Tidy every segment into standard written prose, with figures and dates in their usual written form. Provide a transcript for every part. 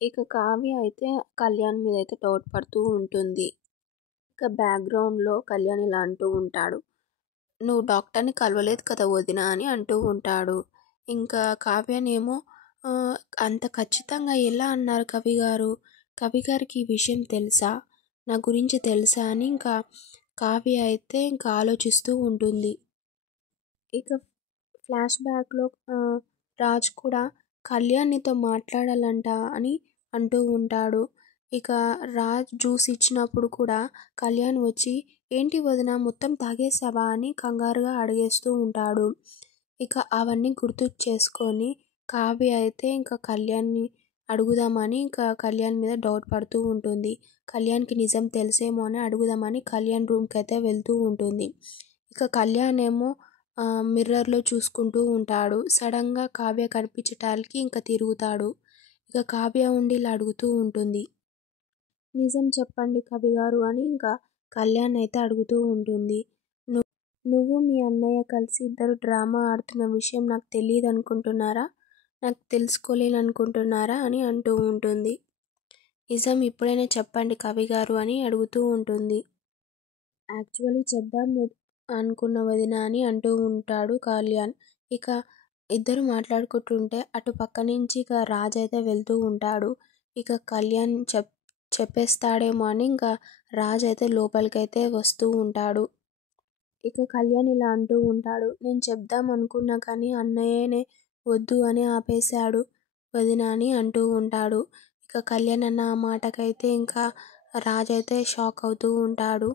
ఇక కావ్య అయితే కళ్యాణ్ మీద అయితే డౌట్ పడుతూ ఉంటుంది. ఇక బ్యాక్గ్రౌండ్లో కళ్యాణ్ ఇలా అంటూ ఉంటాడు, నువ్వు డాక్టర్ని కలవలేదు కదా వదిన అని అంటూ ఉంటాడు. ఇంకా కావ్యనేమో "ఆ, అంత ఖచ్చితంగా ఎలా అన్నారు కవి గారు, కవి గారికి ఈ విషయం తెలుసా, నా గురించి తెలుసా అని ఇంకా కావ్య అయితే ఇంకా ఆలోచిస్తూ ఉంటుంది. ఇక ఫ్లాష్ బ్యాక్లో రాజ్ కూడా కళ్యాణ్ నీతో మాట్లాడాలంట అని అంటూ ఉంటాడు. ఇక రాజ్ జ్యూస్ ఇచ్చినప్పుడు కూడా కళ్యాణ్ వచ్చి ఏంటి వదిన మొత్తం తాగేసావా అని కంగారుగా అడిగేస్తూ ఉంటాడు. ఇక అవన్నీ గుర్తు చేసుకొని కావ్య అయితే ఇంకా కళ్యాణ్ని అడుగుదామని ఇంకా కళ్యాణ్ మీద డౌట్ పడుతూ ఉంటుంది. కళ్యాణ్కి నిజం తెలిసేమో అని అడుగుదామని కళ్యాణ్ రూమ్కి అయితే వెళ్తూ ఉంటుంది. ఇక కళ్యాణ్ ఏమో మిర్రర్లో చూసుకుంటూ ఉంటాడు. సడన్గా కావ్య కనిపించటానికి ఇంకా తిరుగుతాడు. ఇక కావ్య ఉండి ఇలా అడుగుతూ ఉంటుంది, నిజం చెప్పండి కవి గారు అని ఇంకా కళ్యాణ్ అయితే అడుగుతూ ఉంటుంది. నువ్వు మీ అన్నయ్య కలిసి ఇద్దరు డ్రామా ఆడుతున్న విషయం నాకు తెలియదు అనుకుంటున్నారా, నాకు తెలుసుకోలేననుకుంటున్నారా అని అంటూ ఉంటుంది. నిజం ఇప్పుడైనా చెప్పండి కవి గారు అని అడుగుతూ ఉంటుంది. యాక్చువల్లీ చెప్దాం అనుకున్న వదిన అని అంటూ ఉంటాడు కళ్యాణ్. ఇక ఇద్దరు మాట్లాడుకుంటుంటే అటు పక్క నుంచి ఇక రాజ్ అయితే వెళ్తూ ఉంటాడు. ఇక కళ్యాణ్ చెప్పేస్తాడేమో అని ఇంకా రాజ్ అయితే లోపలికైతే వస్తూ ఉంటాడు. ఇక కళ్యాణ్ ఇలా అంటూ ఉంటాడు, నేను చెప్దాం అనుకున్నా కానీ అన్నయ్యనే వద్దు అని ఆపేశాడు వదిన అని అంటూ ఉంటాడు. ఇక కళ్యాణ్ అన్న ఆ మాటకైతే ఇంకా రాజ్ అయితే షాక్ అవుతూ ఉంటాడు.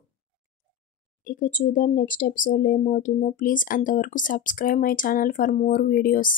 ఇక చూద్దాం నెక్స్ట్ ఎపిసోడ్లో ఏమవుతుందో. ప్లీజ్ అంతవరకు subscribe my channel for more videos.